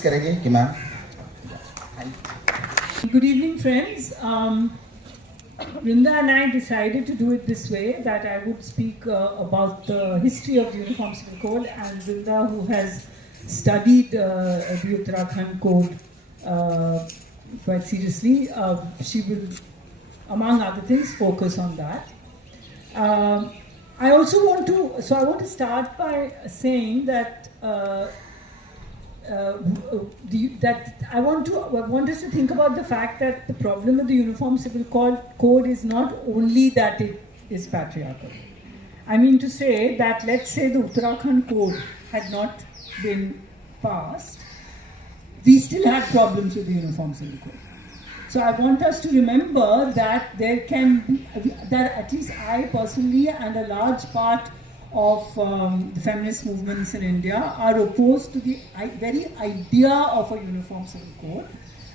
assist करेंगे कि ma'am. Good evening, friends. Vrinda and I decided to do it this way, that I would speak about the history of the Uniform Civil Code, and Vrinda, who has studied the Uttarakhand Code quite seriously, she will, among other things, focus on that. I want to start by saying that I want us to think about the fact that the problem with the Uniform Civil Code is not only that it is patriarchal. I mean to say that, let's say the Uttarakhand Code had not been passed, we still had problems with the Uniform Civil Code. So I want us to remember that that at least I personally and a large part of the feminist movements in India are opposed to the very idea of a uniform civil code,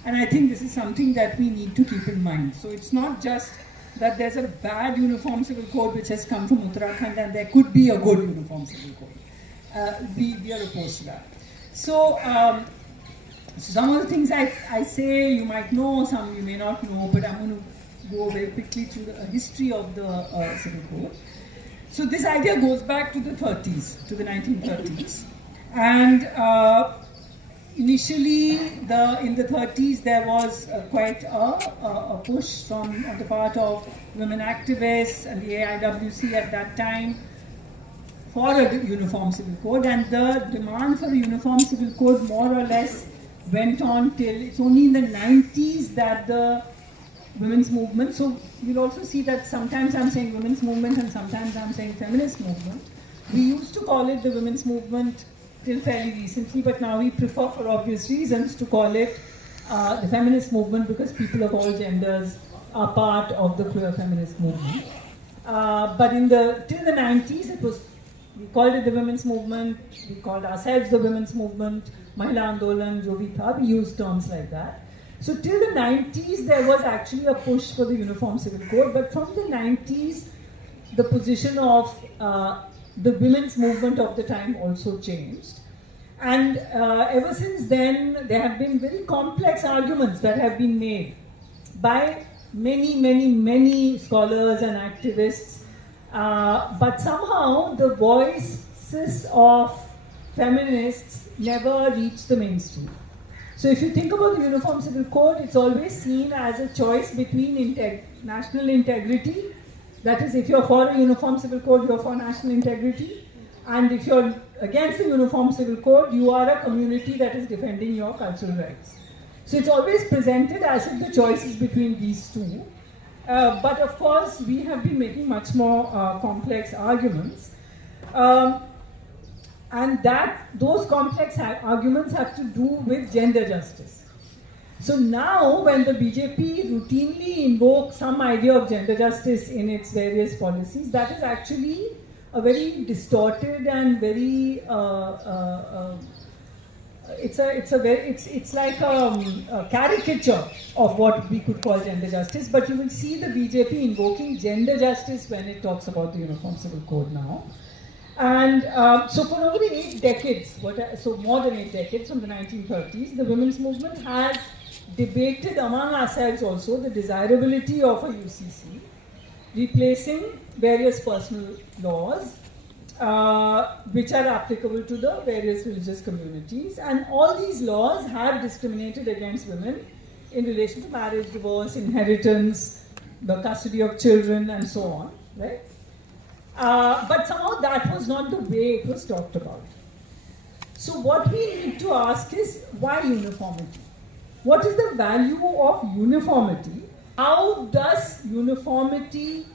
and I think this is something that we need to keep in mind. So it's not just that there's a bad uniform civil code which has come from Uttarakhand and there could be a good uniform civil code. We are opposed to that. So some of the things I say you might know, some you may not know, but I'm going to go very quickly through the history of the civil code. So this idea goes back to the 30s, to the 1930s, and initially in the 30s there was quite a push on the part of women activists and the AIWC at that time for a uniform civil code, and the demand for a uniform civil code more or less went on till it's only in the 90s that the women's movement, so you'll also see that sometimes I'm saying women's movement and sometimes I'm saying feminist movement. We used to call it the women's movement till fairly recently, but now we prefer, for obvious reasons, to call it the feminist movement, because people of all genders are part of the queer feminist movement. But till the 90s, we called it the women's movement, we called ourselves the women's movement, Mahila Andolan, Jo bhi tha, we used terms like that. So till the 90s, there was actually a push for the Uniform Civil Code, but from the 90s, the position of the women's movement of the time also changed. And ever since then, there have been very complex arguments that have been made by many scholars and activists, but somehow the voices of feminists never reached the mainstream. So if you think about the Uniform Civil Code, it's always seen as a choice between national integrity, that is, if you're for a Uniform Civil Code, you're for national integrity, and if you're against the Uniform Civil Code, you are a community that is defending your cultural rights. So it's always presented as if the choice is between these two, but of course we have been making much more complex arguments. And those complex arguments have to do with gender justice. So now when the BJP routinely invokes some idea of gender justice in its various policies, that is actually a very distorted and very, it's like a caricature of what we could call gender justice, but you will see the BJP invoking gender justice when it talks about the Uniform Civil Code now. And so for over 8 decades, more than 8 decades, from the 1930s, the women's movement has debated among ourselves also the desirability of a UCC, replacing various personal laws which are applicable to the various religious communities. And all these laws have discriminated against women in relation to marriage, divorce, inheritance, the custody of children, and so on, right? But somehow that was not the way it was talked about. So what we need to ask is, why uniformity? What is the value of uniformity? How does uniformity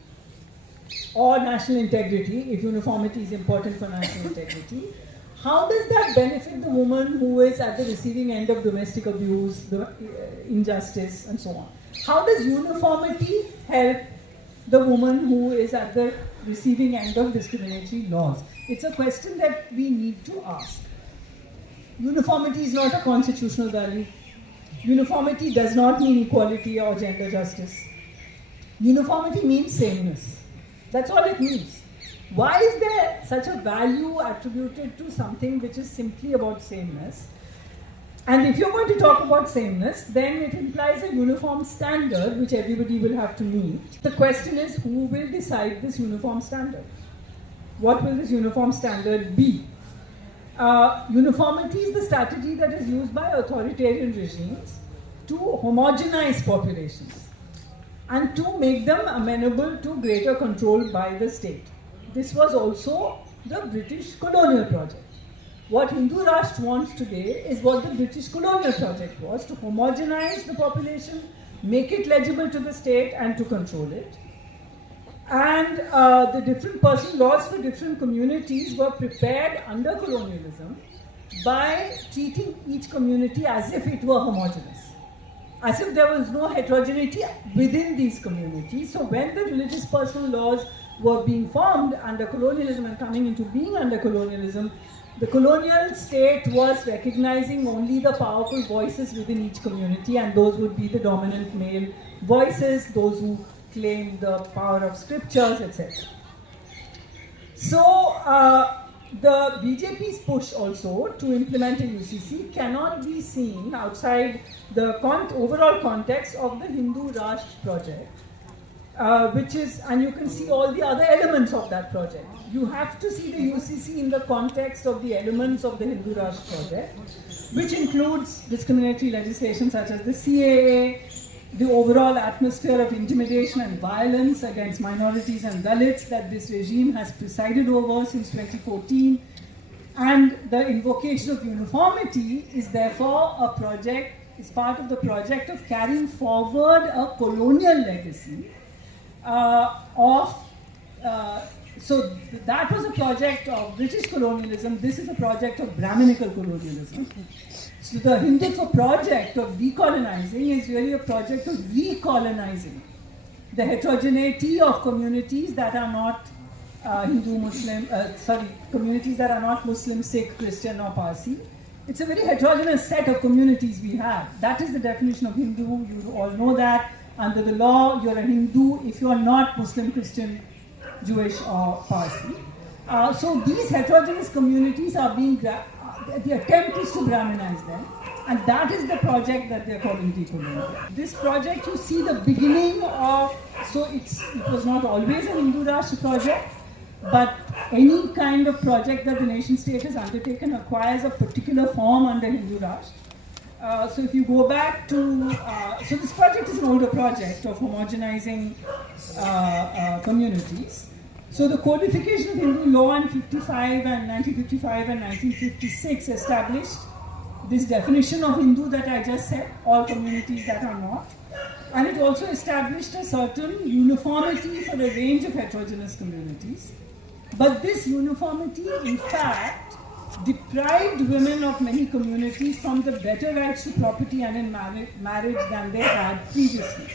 or national integrity, if uniformity is important for national integrity, how does that benefit the woman who is at the receiving end of domestic abuse, injustice, and so on? How does uniformity help the woman who is at the receiving end of discriminatory laws? It's a question that we need to ask. Uniformity is not a constitutional value. Uniformity does not mean equality or gender justice. Uniformity means sameness. That's all it means. Why is there such a value attributed to something which is simply about sameness? And if you're going to talk about sameness, then it implies a uniform standard which everybody will have to meet. The question is, who will decide this uniform standard? What will this uniform standard be? Uniformity is the strategy that is used by authoritarian regimes to homogenize populations and to make them amenable to greater control by the state. This was also the British colonial project. What Hindu Rashtra wants today is what the British colonial project was, to homogenize the population, make it legible to the state and to control it. And the different personal laws for different communities were prepared under colonialism by treating each community as if it were homogeneous, as if there was no heterogeneity within these communities. So when the religious personal laws were being formed under colonialism and coming into being under colonialism, the colonial state was recognizing only the powerful voices within each community, and those would be the dominant male voices, those who claim the power of scriptures, etc. So the BJP's push also to implement a UCC cannot be seen outside the overall context of the Hindu Rashtra project, which is, and you can see all the other elements of that project. You have to see the UCC in the context of the elements of the Hindu Rashtra project, which includes discriminatory legislation such as the CAA, the overall atmosphere of intimidation and violence against minorities and Dalits that this regime has presided over since 2014. And the invocation of uniformity is therefore a project, is part of the project of carrying forward a colonial legacy so that was a project of British colonialism. This is a project of Brahminical colonialism. So the Hindutva project of decolonizing is really a project of recolonizing the heterogeneity of communities that are not communities that are not Muslim, Sikh, Christian or Parsi. It's a very heterogeneous set of communities we have. That is the definition of Hindu. You all know that. Under the law, you're a Hindu if you're not Muslim, Christian, Jewish or Parsi. So these heterogeneous communities are being, the attempt is to Brahminize them, and that is the project that they're calling decolonial. This project, you see the beginning of, so it was not always a Hindu Rashtra project, but any kind of project that the nation state has undertaken acquires a particular form under Hindu Rashtra. So if you go back to, so this project is an older project of homogenizing communities. So the codification of Hindu law in 1955 and 1956 established this definition of Hindu that I just said, all communities that are not. And it also established a certain uniformity for a range of heterogeneous communities. But this uniformity, in fact, deprived women of many communities from the better rights to property and in marriage than they had previously.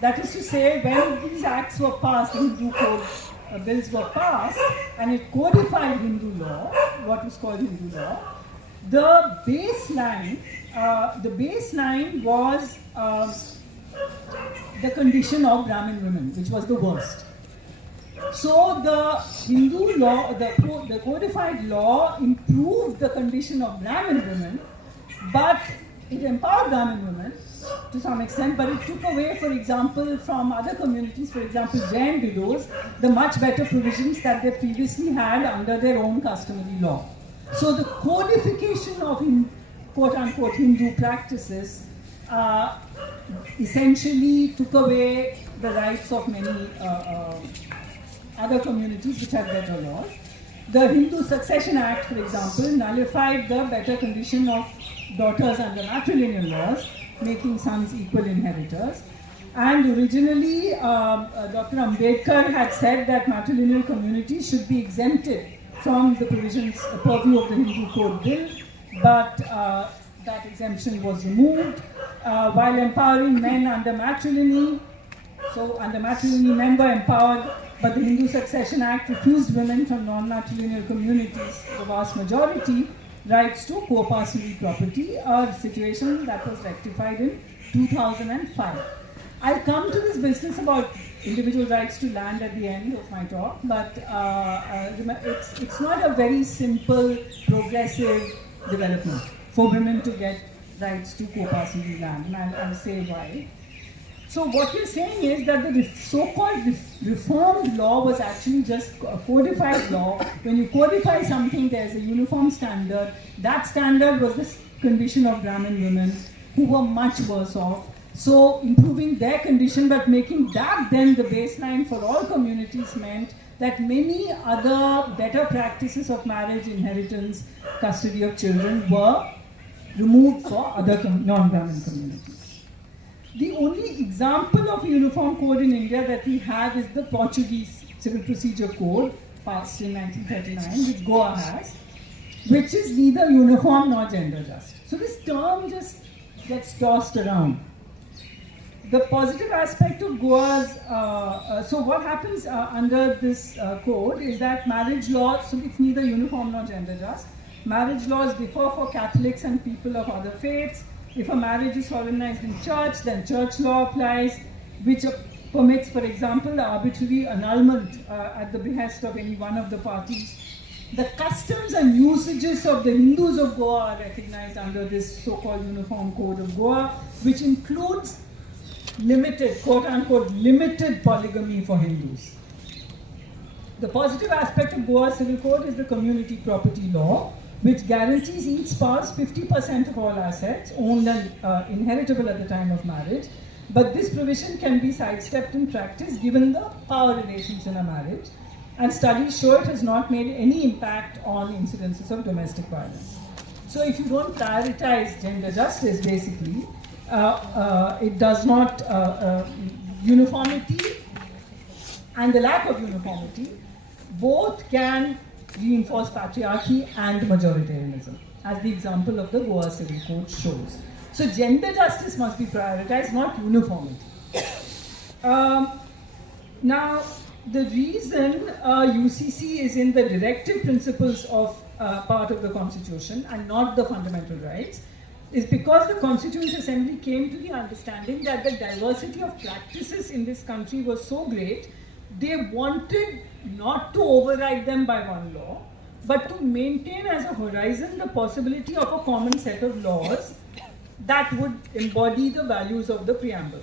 That is to say, when these acts were passed, Hindu code bills were passed, and it codified Hindu law, what was called Hindu law, the baseline was the condition of Brahmin women, which was the worst. So the Hindu law, the codified law improved the condition of Brahmin women, but it empowered Brahmin women to some extent, but it took away, for example, from other communities, for example, Jain widows, the much better provisions that they previously had under their own customary law. So the codification of quote-unquote Hindu practices essentially took away the rights of many other communities which had better laws. The Hindu Succession Act, for example, nullified the better condition of daughters under matrilineal laws, making sons equal inheritors. And originally, Dr. Ambedkar had said that matrilineal communities should be exempted from the provisions, purview of the Hindu Code Bill, but that exemption was removed, while empowering men under matrilineal. So under matrilineal men were empowered, but the Hindu Succession Act refused women from non-matrilineal communities, the vast majority, rights to co-parsonal property, a situation that was rectified in 2005. I'll come to this business about individual rights to land at the end of my talk, but it's not a very simple, progressive development. for women to get rights to co-passing land, and I'll say why. So what you're saying is that the so-called reformed law was actually just a codified law. When you codify something, there's a uniform standard. That standard was the condition of Brahmin women, who were much worse off. So improving their condition, but making that then the baseline for all communities, meant that many other better practices of marriage, inheritance, custody of children were removed for other non-Brahmin communities. The only example of a uniform code in India that we have is the Portuguese Civil Procedure Code, passed in 1939, which Goa has, which is neither uniform nor gender just. So this term just gets tossed around. The positive aspect of Goa's, so what happens under this code is that marriage law, so it's neither uniform nor gender just. Marriage laws differ for Catholics and people of other faiths. If a marriage is solemnized in church, then church law applies, which permits, for example, the arbitrary annulment at the behest of any one of the parties. The customs and usages of the Hindus of Goa are recognized under this so-called Uniform Code of Goa, which includes limited, quote-unquote, limited polygamy for Hindus. The positive aspect of Goa's civil code is the community property law, which guarantees each spouse 50% of all assets owned and inheritable at the time of marriage. But this provision can be sidestepped in practice given the power relations in a marriage, and studies show it has not made any impact on incidences of domestic violence. So if you don't prioritize gender justice, basically, it does not, uniformity and the lack of uniformity both can reinforce patriarchy and majoritarianism, as the example of the Goa Civil Code shows. So gender justice must be prioritized, not uniformity. Now, the reason UCC is in the directive principles of part of the Constitution and not the fundamental rights is because the Constituent Assembly came to the understanding that the diversity of practices in this country was so great, they wanted not to override them by one law, but to maintain as a horizon the possibility of a common set of laws that would embody the values of the preamble.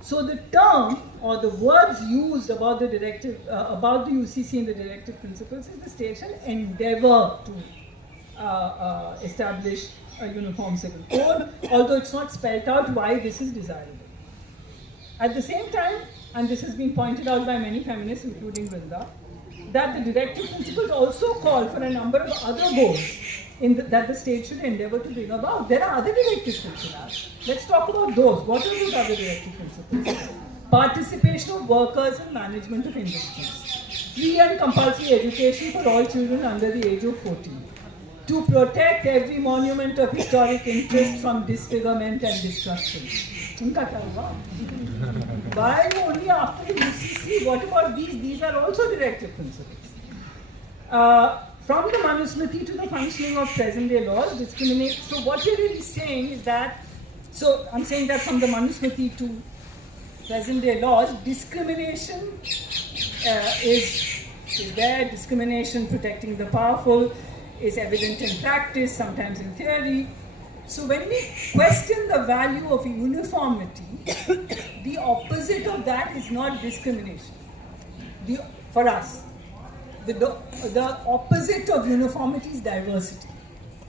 So the term or the words used about the directive, about the UCC and the directive principles is the state shall endeavor to establish a uniform civil code, although it's not spelled out why this is desirable. At the same time, and this has been pointed out by many feminists, including Vrinda, that the directive principles also call for a number of other goals that the state should endeavor to bring about. There are other directive principles. Let's talk about those. What are those other directive principles? Participation of workers in management of industries. Free and compulsory education for all children under the age of 14. To protect every monument of historic interest from disfigurement and destruction. Why only after the UCC? What about these? These are also directive principles. From the Manusmriti to the functioning of present-day laws, discriminate. So what we're really saying is that, so I'm saying that from the Manusmriti to present-day laws, discrimination is there. Discrimination protecting the powerful is evident in practice, sometimes in theory. So when we question the value of uniformity, the opposite of that is not discrimination. For us, the opposite of uniformity is diversity.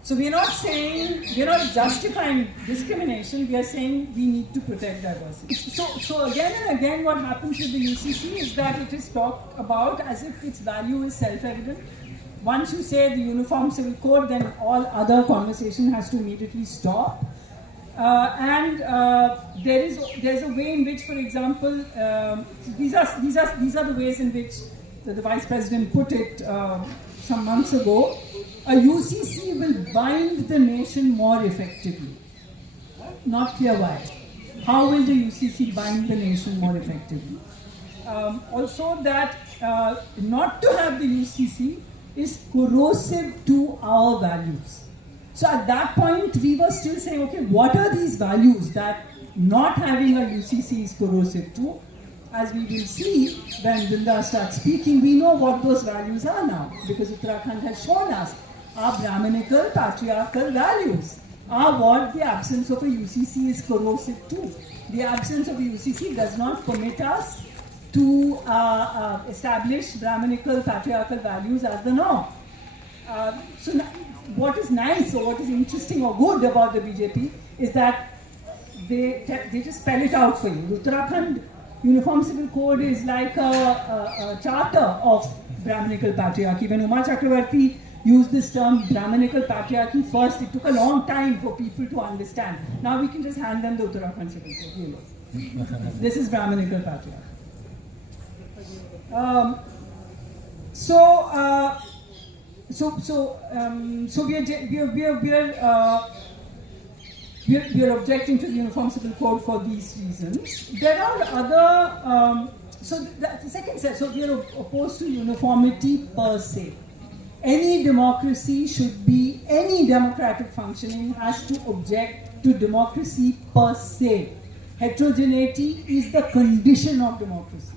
So we're not saying, we're not justifying discrimination, we are saying we need to protect diversity. So again and again what happens with the UCC is that it is talked about as if its value is self-evident. Once you say the Uniform Civil Code, then all other conversation has to immediately stop. There's a way in which, for example, these are the ways in which the Vice President put it some months ago. A UCC will bind the nation more effectively. Not clear why. How will the UCC bind the nation more effectively? Also that not to have the UCC is corrosive to our values. So at that point, we were still saying, okay, what are these values that not having a UCC is corrosive to? As we will see when Vrinda starts speaking, we know what those values are now, because Uttarakhand has shown us our Brahminical, patriarchal values. what the absence of a UCC is corrosive too. The absence of a UCC does not permit us to establish Brahminical patriarchal values as the norm. So what is nice or what is interesting or good about the BJP is that they just spell it out for you. The Uttarakhand Uniform Civil Code is like a charter of Brahminical patriarchy. When Umar Chakravarti used this term Brahminical patriarchy first, it took a long time for people to understand. Now we can just hand them the Uttarakhand Civil Code. You know. This is Brahminical patriarchy. So we are objecting to the Uniform Civil Code for these reasons. There are other. So the second set. So we are opposed to uniformity per se. Any democracy should be, any democratic functioning has to object to democracy per se. Heterogeneity is the condition of democracy.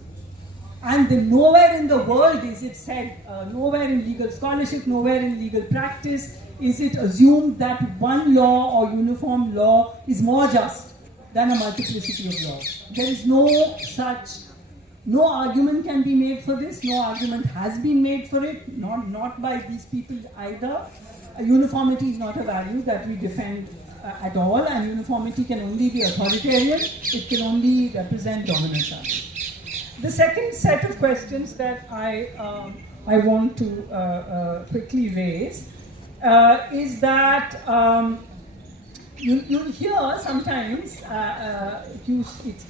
And nowhere in the world is it said, nowhere in legal scholarship, nowhere in legal practice, is it assumed that one law or uniform law is more just than a multiplicity of laws. There is no argument can be made for this, no argument has been made for it, not by these people either. Uniformity is not a value that we defend at all, and uniformity can only be authoritarian, it can only represent dominance. The second set of questions that I want to quickly raise is that you hear sometimes, it's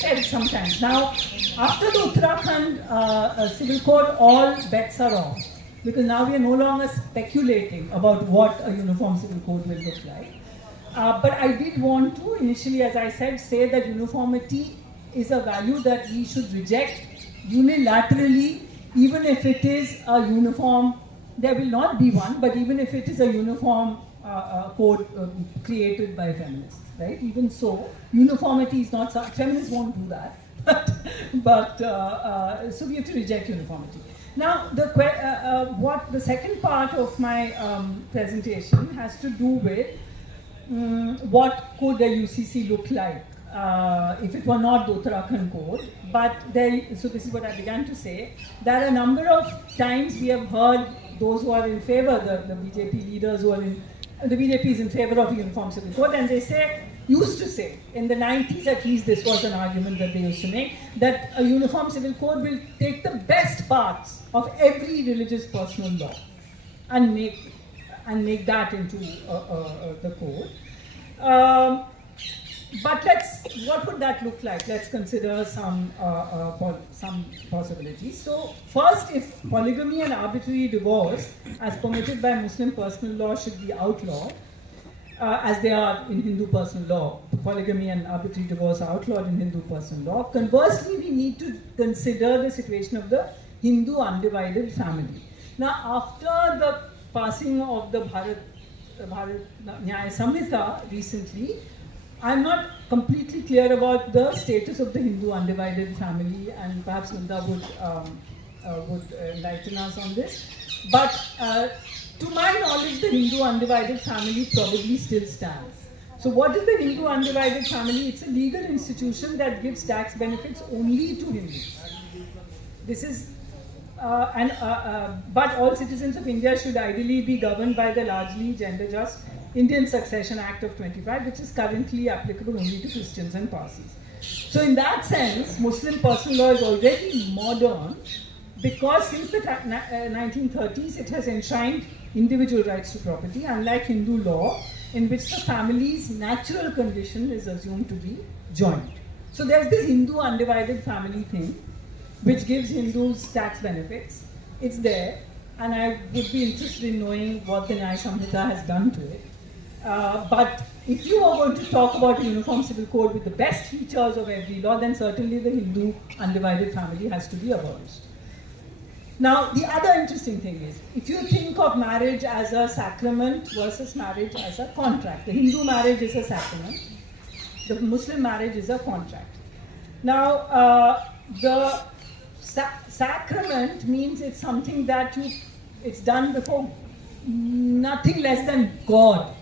said sometimes. Now, after the Uttarakhand Civil Code, all bets are off, because now we are no longer speculating about what a uniform civil code will look like. But I did want to initially, as I said, say that uniformity is a value that we should reject unilaterally, even if it is a uniform. There will not be one, but even if it is a uniform code created by feminists, right? Even so, uniformity is not. Feminists won't do that, so we have to reject uniformity. Now, what the second part of my presentation has to do with what could a UCC look like if it were not the Uttarakhand code. So this is what I began to say. There are a number of times we have heard those who are in favor, the BJP leaders who are in, the BJP is in favor of a uniform civil code, and they used to say, in the 90s at least, this was an argument that they used to make, that a uniform civil code will take the best parts of every religious personal law and make that into the code. But what would that look like? Let's consider some possibilities. So first, if polygamy and arbitrary divorce, as permitted by Muslim personal law, should be outlawed, as they are in Hindu personal law, polygamy and arbitrary divorce are outlawed in Hindu personal law. Conversely, we need to consider the situation of the Hindu undivided family. Now, after the passing of the Bharat Nyaya Samhita recently, I'm not completely clear about the status of the Hindu undivided family, and perhaps Linda would enlighten us on this. But to my knowledge, the Hindu undivided family probably still stands. So what is the Hindu undivided family? It's a legal institution that gives tax benefits only to Hindus. This is, but all citizens of India should ideally be governed by the largely gender-just Indian Succession Act of 25, which is currently applicable only to Christians and Parsis. So in that sense, Muslim personal law is already modern, because since the 1930s, it has enshrined individual rights to property, unlike Hindu law, in which the family's natural condition is assumed to be joint. So there's this Hindu undivided family thing, which gives Hindus tax benefits. It's there, and I would be interested in knowing what the Nyaya Samhita has done to it. But if you are going to talk about a uniform civil code with the best features of every law, then certainly the Hindu undivided family has to be abolished. Now, the other interesting thing is, if you think of marriage as a sacrament versus marriage as a contract, the Hindu marriage is a sacrament, the Muslim marriage is a contract. Now, the sacrament means it's something that it's done before nothing less than God.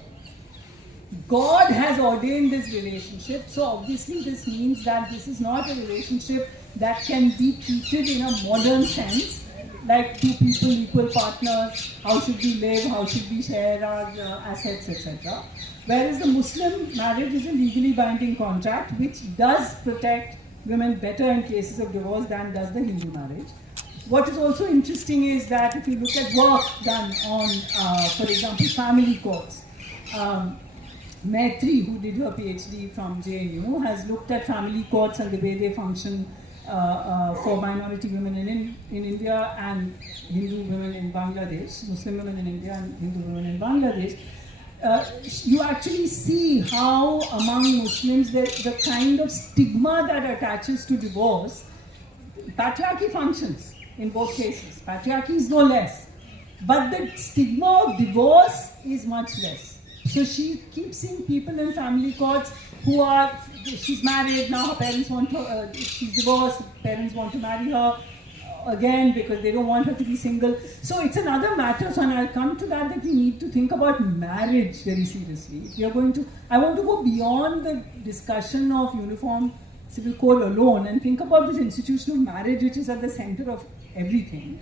God has ordained this relationship. So obviously this means that this is not a relationship that can be treated in a modern sense, like two people, equal partners, how should we live, how should we share our assets, etc. Whereas the Muslim marriage is a legally binding contract which does protect women better in cases of divorce than does the Hindu marriage. What is also interesting is that if you look at work done on, for example, family courts, Maitri, who did her PhD from JNU, has looked at family courts and the way they function for minority women in India and Hindu women in Bangladesh, Muslim women in India and Hindu women in Bangladesh. You actually see how among Muslims the kind of stigma that attaches to divorce, patriarchy functions in both cases. Patriarchy is no less. But the stigma of divorce is much less. So she keeps seeing people in family courts who are, she's married, now her parents want her, she's divorced, parents want to marry her again because they don't want her to be single. So it's another matter, so and I'll come to that we need to think about marriage very seriously. If you're going to, I want to go beyond the discussion of uniform civil code alone and think about this institution of marriage which is at the center of everything.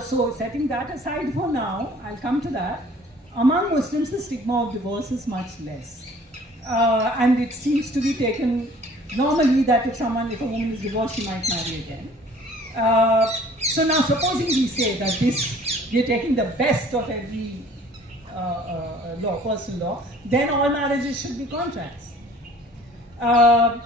So setting that aside for now, I'll come to that. Among Muslims, the stigma of divorce is much less. And it seems to be taken normally that if a woman is divorced, she might marry again. So now supposing we say that we're taking the best of every law, personal law, then all marriages should be contracts. So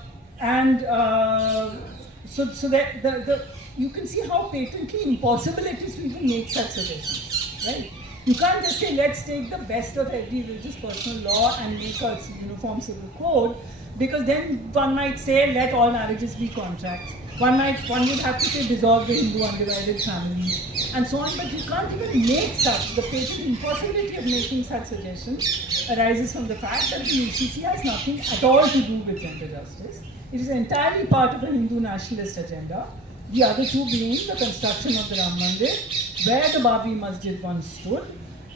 that you can see how patently impossible it is to even make such suggestions, right? You can't just say, let's take the best of every religious personal law and make a uniform civil code, because then one might say, let all marriages be contracts. One would have to say, dissolve the Hindu undivided family, and so on, but you can't even make such. The patent impossibility of making such suggestions arises from the fact that the UCC has nothing at all to do with gender justice. It is entirely part of a Hindu nationalist agenda. The other two being the construction of the Ram Mandir, where the Babri Masjid once stood,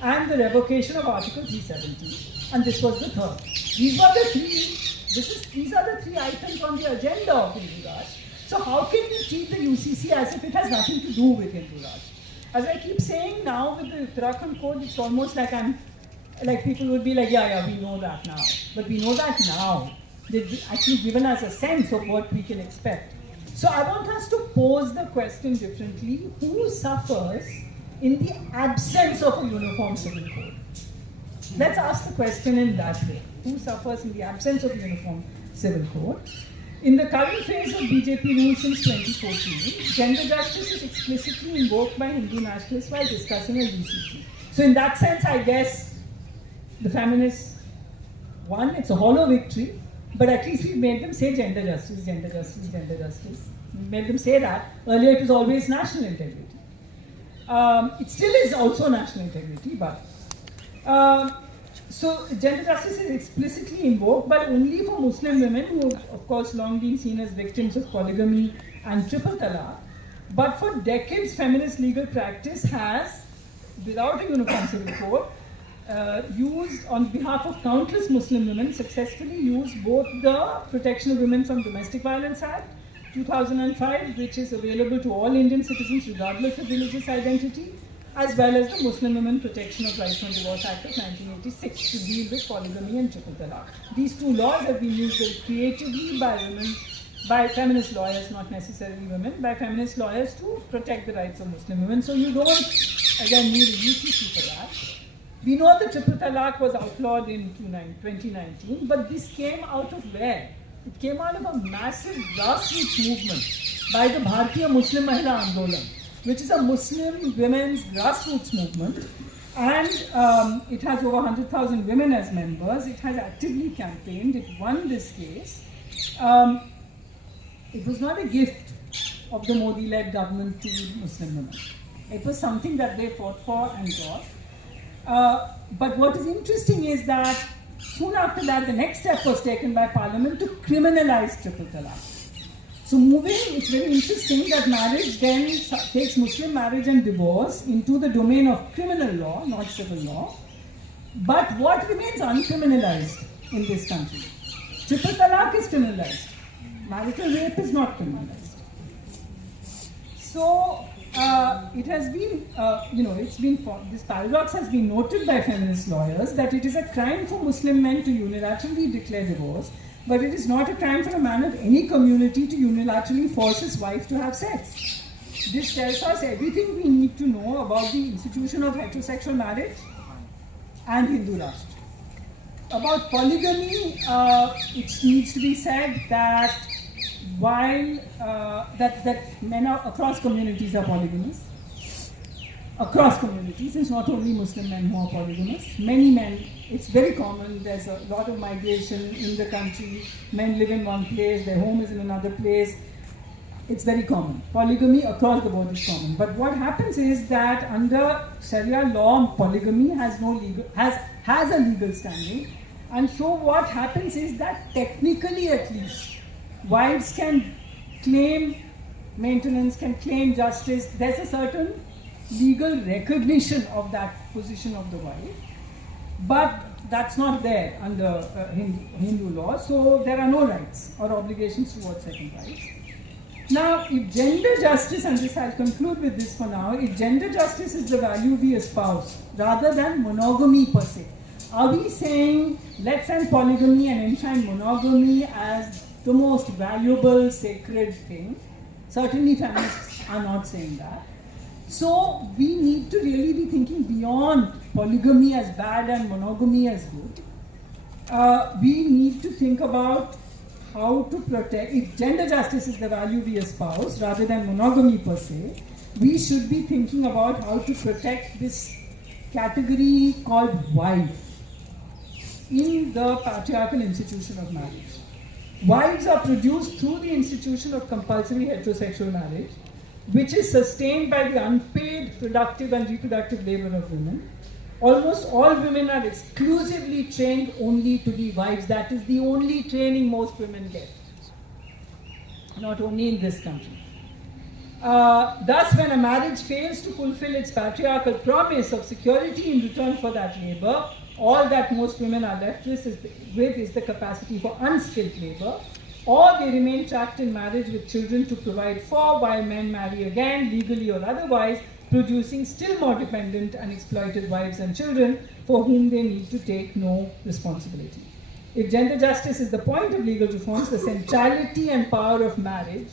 and the revocation of Article 370. And this was the third. These are the three items on the agenda of Hindu Raj. So how can we treat the UCC as if it has nothing to do with Hindu Raj? As I keep saying now with the Uttarakhand Code, it's almost like people would be like, yeah, we know that now. But we know that now. They've actually given us a sense of what we can expect. So I want us to pose the question differently. Who suffers in the absence of a uniform civil code? Let's ask the question in that way. Who suffers in the absence of a uniform civil code? In the current phase of BJP rule since 2014, gender justice is explicitly invoked by Hindu nationalists while discussing a UCC. So in that sense, I guess the feminists won. It's a hollow victory. But at least we made them say gender justice, gender justice, gender justice. We made them say that. Earlier it was always national integrity. It still is also national integrity, but... so gender justice is explicitly invoked, but only for Muslim women who have, of course, long been seen as victims of polygamy and triple talaq. But for decades, feminist legal practice has, without a uniform civil code, used on behalf of countless Muslim women, successfully used both the Protection of Women from Domestic Violence Act 2005, which is available to all Indian citizens regardless of religious identity, as well as the Muslim Women Protection of Rights from Divorce Act of 1986 to deal with polygamy and triple talaq. These two laws have been used very creatively by women, by feminist lawyers, not necessarily women, by feminist lawyers to protect the rights of Muslim women. So you don't, again, need a UCC for that. We know the triple talaq was outlawed in 2019, but this came out of where? It came out of a massive grassroots movement by the Bharatiya Muslim Mahila Andolan, which is a Muslim women's grassroots movement, and it has over 100,000 women as members. It has actively campaigned. It won this case. It was not a gift of the Modi-led government to Muslim women. It was something that they fought for and got. But what is interesting is that soon after that, the next step was taken by Parliament to criminalize triple talaq. So it's very interesting that marriage then takes Muslim marriage and divorce into the domain of criminal law, not civil law. But what remains uncriminalized in this country. Triple talaq is criminalized. Marital rape is not criminalized. So it has been, this paradox has been noted by feminist lawyers that it is a crime for Muslim men to unilaterally declare divorce, but it is not a crime for a man of any community to unilaterally force his wife to have sex. This tells us everything we need to know about the institution of heterosexual marriage and Hindu Rashtra. About polygamy, it needs to be said that while that men across communities are polygamous, across communities, it's not only Muslim men who are polygamous. Many men, it's very common, there's a lot of migration in the country, men live in one place, their home is in another place. It's very common. Polygamy across the board is common. But what happens is that under Sharia law, polygamy has a legal standing. And so what happens is that technically at least, wives can claim maintenance, can claim justice. There's a certain legal recognition of that position of the wife. But that's not there under Hindu law. So there are no rights or obligations towards second wives. Now, if gender justice, and this I'll conclude with this for now, if gender justice is the value we espouse, rather than monogamy per se, are we saying let's end polygamy and enshrine monogamy as the most valuable, sacred thing? Certainly feminists are not saying that. So we need to really be thinking beyond polygamy as bad and monogamy as good. We need to think about how to protect, if gender justice is the value we espouse rather than monogamy per se, we should be thinking about how to protect this category called wife in the patriarchal institution of marriage. Wives are produced through the institution of compulsory heterosexual marriage, which is sustained by the unpaid productive and reproductive labor of women. Almost all women are exclusively trained only to be wives. That is the only training most women get, not only in this country. Thus, when a marriage fails to fulfill its patriarchal promise of security in return for that labor, all that most women are left with is the capacity for unskilled labor, or they remain trapped in marriage with children to provide for, while men marry again, legally or otherwise, producing still more dependent and exploited wives and children for whom they need to take no responsibility. If gender justice is the point of legal reforms, the centrality and power of marriage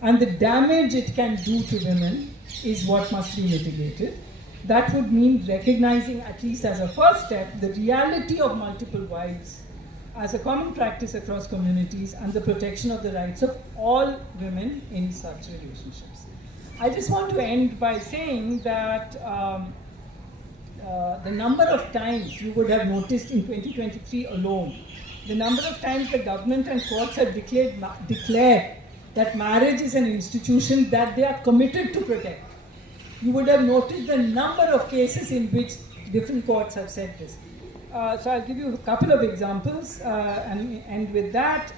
and the damage it can do to women is what must be mitigated. That would mean recognizing, at least as a first step, the reality of multiple wives as a common practice across communities and the protection of the rights of all women in such relationships. I just want to end by saying that the number of times you would have noticed in 2023 alone, the number of times the government and courts have declared that marriage is an institution that they are committed to protect. You would have noticed the number of cases in which different courts have said this. So I'll give you a couple of examples, and with that,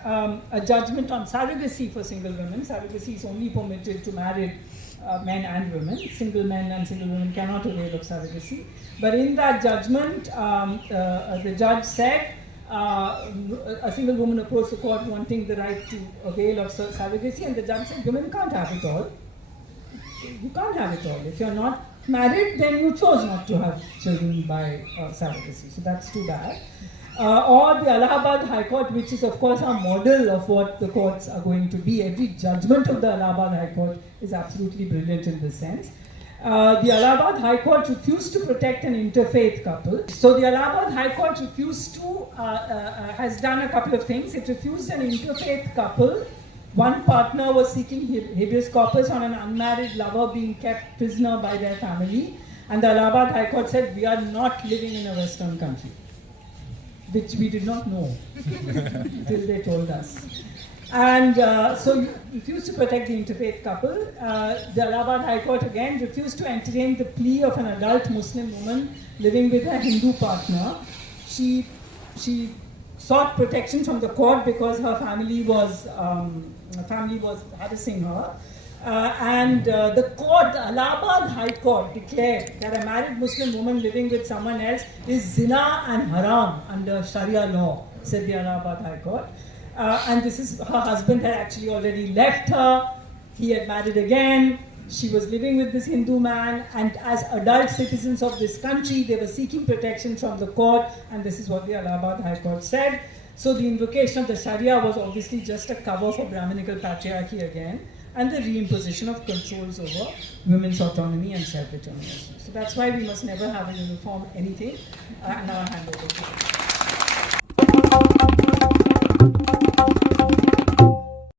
a judgment on surrogacy for single women. Surrogacy is only permitted to married men and women. Single men and single women cannot avail of surrogacy. But in that judgment, the judge said a single woman approached the court wanting the right to avail of surrogacy, and the judge said, women can't have it all. You can't have it all. If you're not married, then you chose not to have children by surrogacy. So that's too bad. Or the Allahabad High Court, which is of course our model of what the courts are going to be. Every judgment of the Allahabad High Court is absolutely brilliant in this sense. The Allahabad High Court refused to protect an interfaith couple. So the Allahabad High Court has done a couple of things. It refused an interfaith couple. One partner was seeking habeas corpus on an unmarried lover being kept prisoner by their family. And the Allahabad High Court said, we are not living in a Western country, which we did not know till they told us. And so you refused to protect the interfaith couple. The Allahabad High Court again refused to entertain the plea of an adult Muslim woman living with her Hindu partner. She sought protection from the court because her family was harassing her. The court, the Allahabad High Court, declared that a married Muslim woman living with someone else is zina and haram under Sharia law. said the Allahabad High Court. And this is, her husband had actually already left her. He had married again. She was living with this Hindu man, and as adult citizens of this country, they were seeking protection from the court, and this is what the Allahabad High Court said. So the invocation of the Sharia was obviously just a cover for Brahminical patriarchy again, and the reimposition of controls over women's autonomy and self-determination. So that's why we must never have a uniform anything. And now I hand over to you.